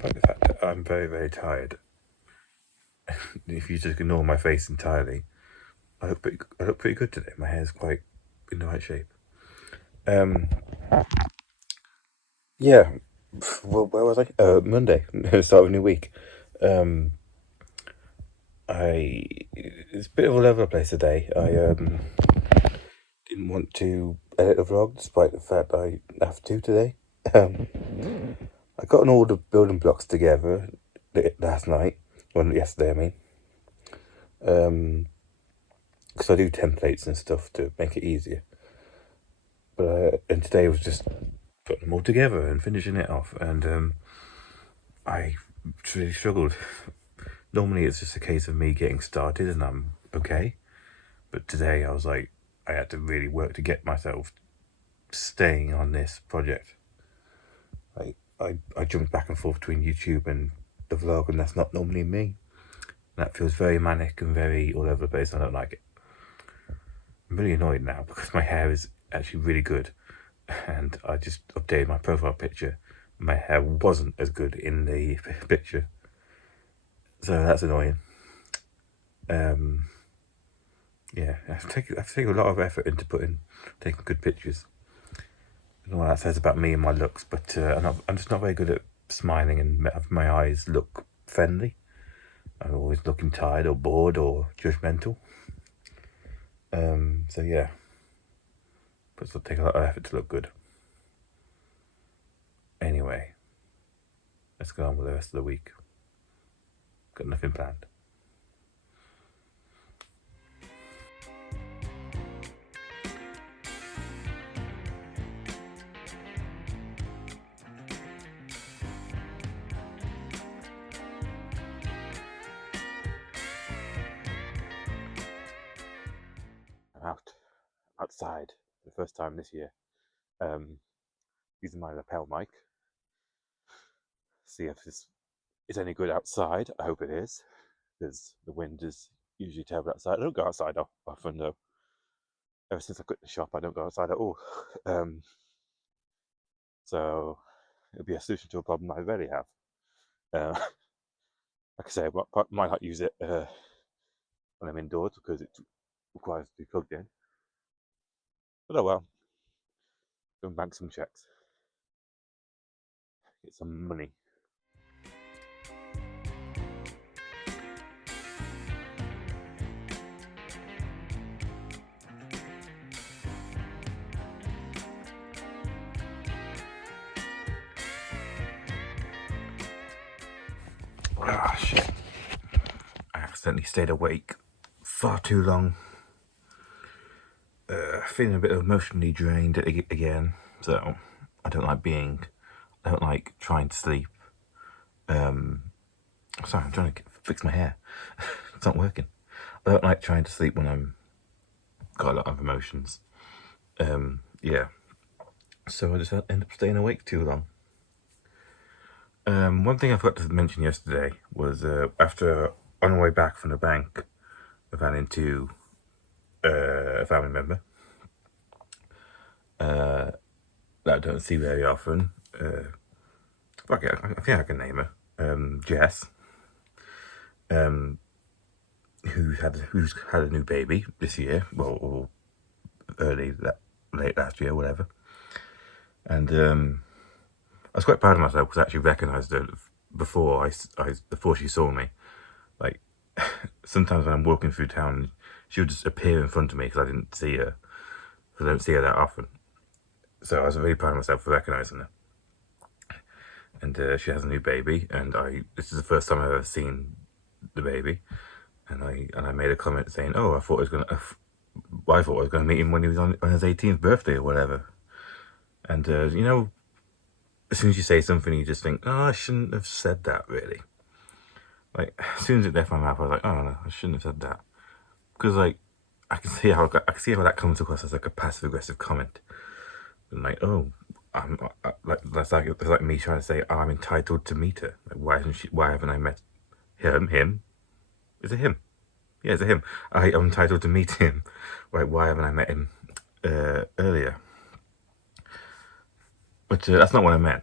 despite the fact that I'm very, very tired, if you just ignore my face entirely, I look pretty good today. My hair's quite in the right shape. Yeah. Well, where was I? Monday, start of a new week. Um, it's a bit of all over the place today. I didn't want to edit a vlog, despite the fact I have to today. Um, I got all the building blocks together last night, well, yesterday, I mean. Because I do templates and stuff to make it easier. But and today was just putting them all together and finishing it off, and I really struggled. Normally it's just a case of me getting started and I'm okay, but today I was like, I had to really work to get myself staying on this project. I jumped back and forth between YouTube and the vlog, and that's not normally me. That feels very manic and very all over the place. I don't like it. I'm really annoyed now because my hair is actually really good, and I just updated my profile picture. My hair wasn't as good in the picture, so that's annoying. Yeah, I have to take a lot of effort into taking good pictures. I don't know what that says about me and my looks, but I'm just not very good at smiling and having my eyes look friendly. I'm always looking tired or bored or judgmental. So yeah, but it'll take a lot of effort to look good. Anyway, let's go on with the rest of the week. Got nothing planned. I'm outside for the first time this year, using my lapel mic. See if this is any good outside. I hope it is, because the wind is usually terrible outside. I don't go outside often though. Ever since I quit the shop, I don't go outside at all. So it'll be a solution to a problem I rarely have. Like I say, I might not use it when I'm indoors because it requires to be plugged in. But oh well, go and bank some checks, get some money. Ah, shit. I accidentally stayed awake far too long. Feeling a bit emotionally drained again, so I don't like trying to sleep. Sorry, I'm trying to fix my hair. It's not working. I don't like trying to sleep when I'm got a lot of emotions. Yeah. So I just end up staying awake too long. One thing I forgot to mention yesterday was after on the way back from the bank, I ran into a family member that I don't see very often. Okay, I think I can name her. Jess, who's had a new baby this year, well, or late last year, whatever. And I was quite proud of myself because I actually recognised her before before she saw me. Like sometimes when I'm walking through town, she would just appear in front of me because I didn't see her. Because I don't see her that often. So I was really proud of myself for recognising her. And she has a new baby, and this is the first time I've ever seen the baby. And I made a comment saying, "Oh, I thought I was gonna meet him when he was on his 18th birthday or whatever." And you know, as soon as you say something, you just think, "Oh, I shouldn't have said that." Really, like as soon as it left my mouth, I was like, "Oh no, I shouldn't have said that," because like I can see how that comes across as like a passive aggressive comment, and like, oh, that's like me trying to say, oh, I'm entitled to meet her. Like, why haven't I met him? Is it him? Yeah, it's a him. I am entitled to meet him. Like, why haven't I met him earlier? But that's not what I meant.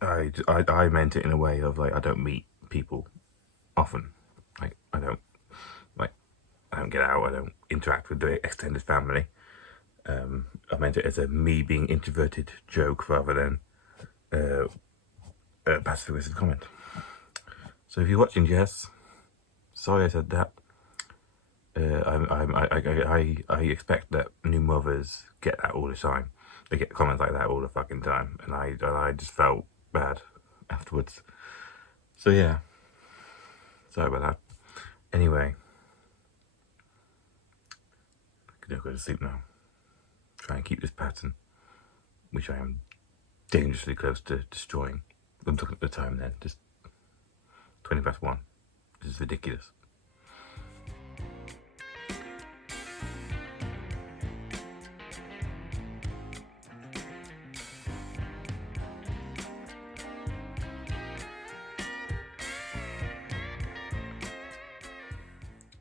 I meant it in a way of like I don't meet people often. Like like I don't get out. I don't interact with the extended family. I meant it as a me being introverted joke rather than a passive aggressive comment. So if you're watching, Jess, sorry I said that. I expect that new mothers get that all the time. They get comments like that all the fucking time, and I just felt bad afterwards. So yeah, sorry about that. Anyway, I'm gonna go to sleep now. Try and keep this pattern, which I am dangerously close to destroying. I'm looking at the time then, just 1:20. This is ridiculous.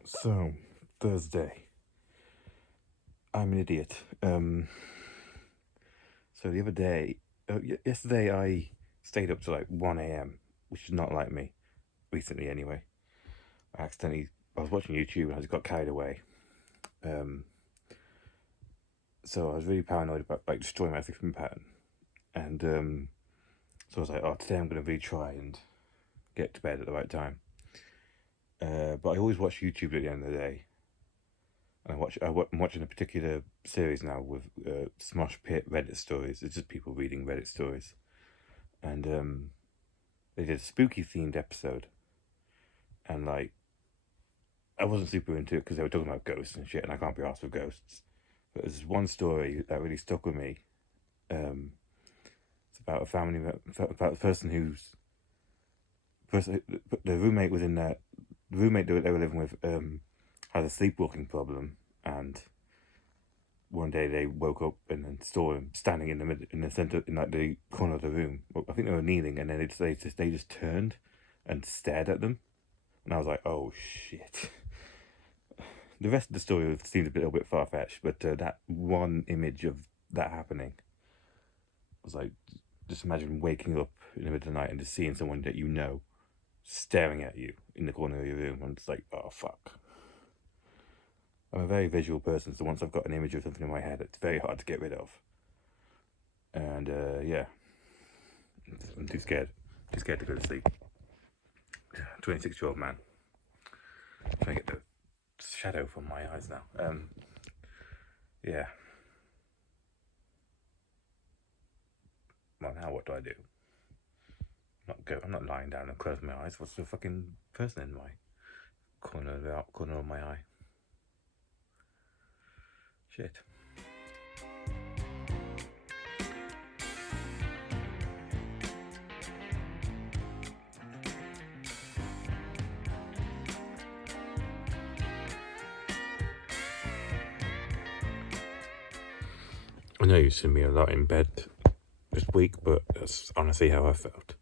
So, Thursday. I'm an idiot. So the other day, yesterday I stayed up to like 1 a.m., which is not like me, recently anyway. I was watching YouTube and I just got carried away. So I was really paranoid about like destroying my sleeping pattern. And so I was like, oh, today I'm going to really try and get to bed at the right time. But I always watch YouTube at the end of the day. And I'm watching a particular series now with Smosh Pit Reddit stories. It's just people reading Reddit stories. And they did a spooky themed episode. And like, I wasn't super into it because they were talking about ghosts and shit, and I can't be arsed with ghosts. But there's one story that really stuck with me. It's about about a person the roommate was in there. The roommate that they were living with had a sleepwalking problem, and one day they woke up and then saw him standing in the center, in like the corner of the room. I think they were kneeling, and then they just turned and stared at them, and I was like, oh shit. The rest of the story seemed a little bit far fetched, but that one image of that happening was like, just imagine waking up in the middle of the night and just seeing someone that you know staring at you in the corner of your room. I'm just like, oh fuck. I'm a very visual person, so once I've got an image of something in my head, it's very hard to get rid of. And yeah, I'm too scared to go to sleep. 26-year-old man. Trying to get the shadow from my eyes now. Yeah. Well, now what do I do? I'm not lying down and closing my eyes. What's the fucking person in my corner of my eye? Shit. I know you've seen me a lot in bed this week, but that's honestly how I felt.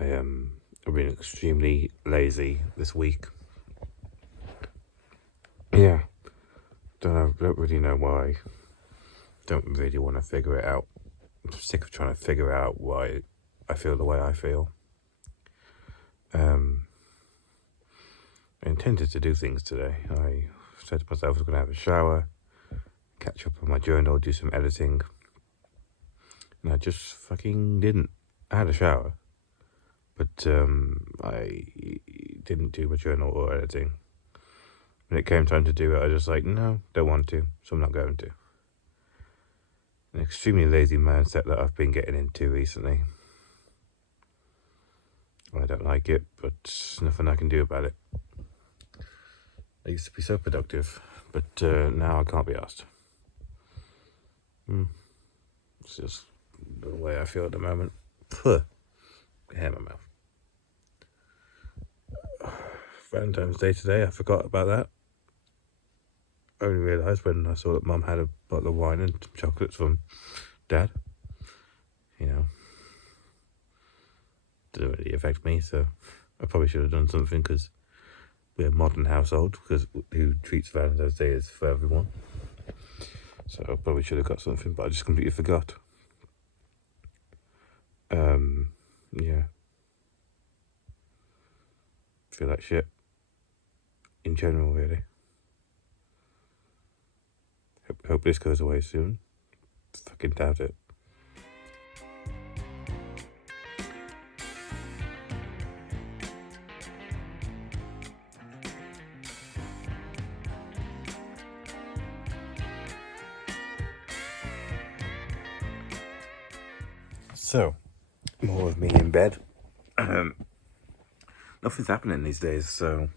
I've been extremely lazy this week. Yeah, don't really know why. Don't really want to figure it out. I'm sick of trying to figure out why I feel the way I feel. I intended to do things today. I said to myself I was going to have a shower, catch up on my journal, do some editing, and I just fucking didn't. I had a shower, but I didn't do my journal or editing. When it came time to do it, I was just like, no, don't want to, so I'm not going to. An extremely lazy mindset that I've been getting into recently. I don't like it, but there's nothing I can do about it. I used to be so productive, but now I can't be asked. It's just the way I feel at the moment. Puh. Hair in my mouth. Valentine's Day today, I forgot about that. I only realised when I saw that Mum had a bottle of wine and some chocolates from Dad. You know, didn't really affect me, so I probably should have done something, because we're a modern household who treats Valentine's Day as for everyone. So I probably should have got something, but I just completely forgot. Yeah. Feel like shit. In general, really. Hope this goes away soon. Fucking doubt it. So, more of me in bed. Nothing's happening these days, so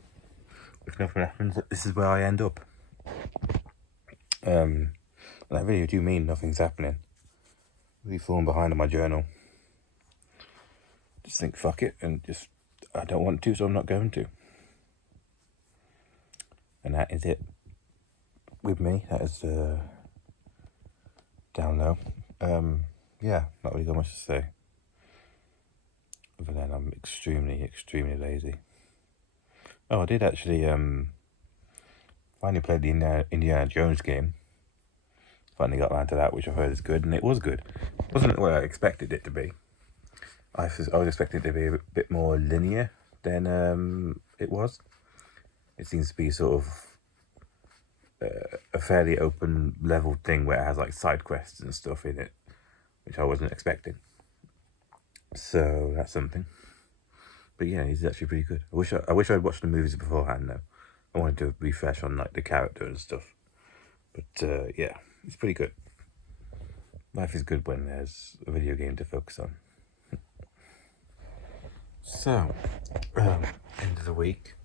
if nothing happens, this is where I end up. And I really do mean nothing's happening. Really falling behind on my journal. Just think, fuck it, and just, I don't want to, so I'm not going to. And that is it with me. That is down low. Yeah, not really got much to say. Other than I'm extremely, extremely lazy. Oh, I did actually finally played the Indiana Jones game. Finally got around to that, which I heard is good, and it was good. It wasn't what I expected it to be. I was expecting it to be a bit more linear than it was. It seems to be sort of a fairly open level thing where it has like side quests and stuff in it, which I wasn't expecting. So that's something. But yeah, he's actually pretty good. I wish I'd watched the movies beforehand though. I wanted to refresh on like the character and stuff. But yeah, it's pretty good. Life is good when there's a video game to focus on. So, end of the week.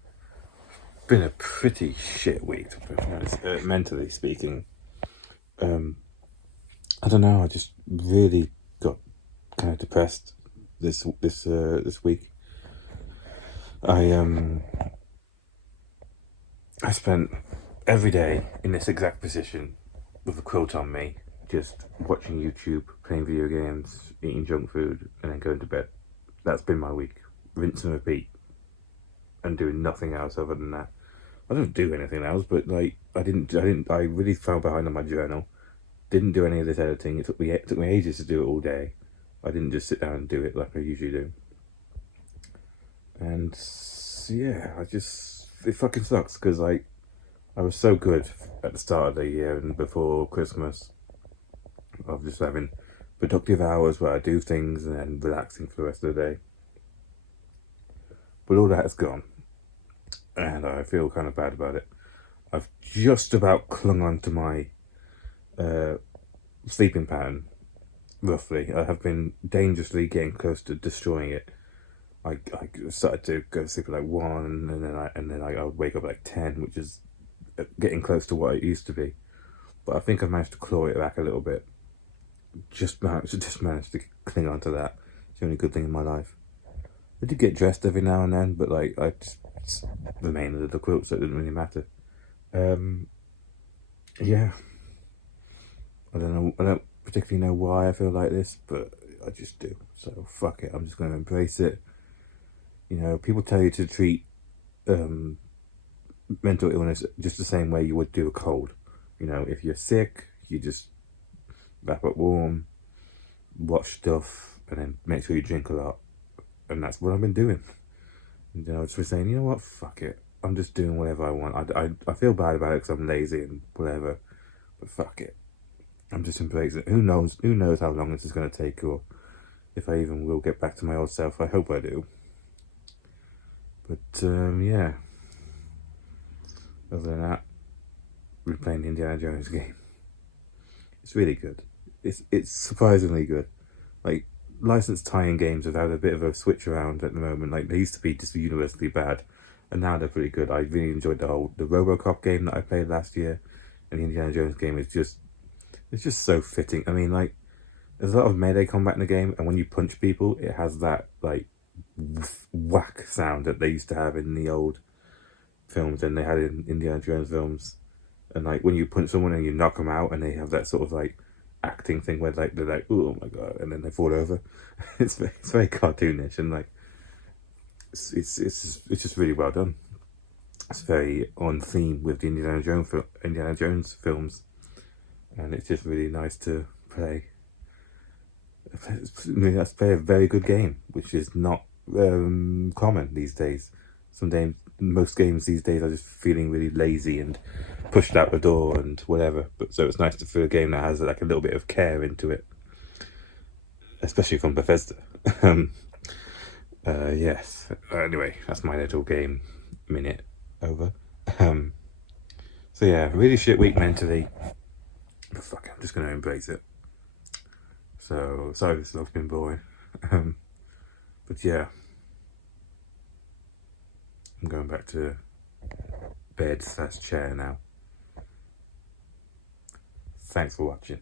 Been a pretty shit week, to be honest, mentally speaking. I don't know. I just really got kind of depressed this week. I spent every day in this exact position with a quilt on me, just watching YouTube, playing video games, eating junk food, and then going to bed. That's been my week. Rinse and repeat. And doing nothing else other than that. I don't do anything else, but like I really fell behind on my journal. Didn't do any of this editing. It took me ages to do it all day. I didn't just sit down and do it like I usually do. And yeah, it fucking sucks because like I was so good at the start of the year and before Christmas of just having productive hours where I do things and then relaxing for the rest of the day. But all that has gone, and I feel kind of bad about it. I've just about clung on to my sleeping pattern, roughly. I have been dangerously getting close to destroying it. I started to go to sleep at like 1, and then I would wake up at like 10, which is getting close to what it used to be. But I think I've managed to claw it back a little bit. Just managed to cling on to that. It's the only good thing in my life. I do get dressed every now and then, but like I just remain under the quilt, so it doesn't really matter. Yeah. I don't particularly know why I feel like this, but I just do. So fuck it. I'm just going to embrace it. You know, people tell you to treat mental illness just the same way you would do a cold. You know, if you're sick, you just wrap up warm, watch stuff, and then make sure you drink a lot. And that's what I've been doing. And then I was just saying, you know what, fuck it. I'm just doing whatever I want. I feel bad about it because I'm lazy and whatever, but fuck it. I'm just embracing it. Who knows how long this is going to take, or if I even will get back to my old self. I hope I do. But yeah. Other than that, we're playing the Indiana Jones game. It's really good. It's surprisingly good. Like, licensed tie-in games have had a bit of a switch around at the moment. Like, they used to be just universally bad, and now they're pretty good. I really enjoyed the RoboCop game that I played last year, and the Indiana Jones game is just so fitting. I mean, like, there's a lot of melee combat in the game, and when you punch people, it has that like whack sound that they used to have in the old films, and they had in Indiana Jones films. And like when you punch someone and you knock them out, and they have that sort of like acting thing where like they're like, oh my god, and then they fall over. It's very cartoonish, and like it's just really well done. It's very on theme with the Indiana Jones films, and it's just really nice to play. Let's play a very good game, which is not common these days. Most games these days are just feeling really lazy and pushed out the door and whatever. But so it's nice to feel a game that has like a little bit of care into it, especially from Bethesda. Yes. Anyway, that's my little game minute over. So yeah, really shit week mentally. But fuck, I'm just gonna embrace it. So sorry if this vlog's been boring. But yeah, I'm going back to bed/chair now. Thanks for watching.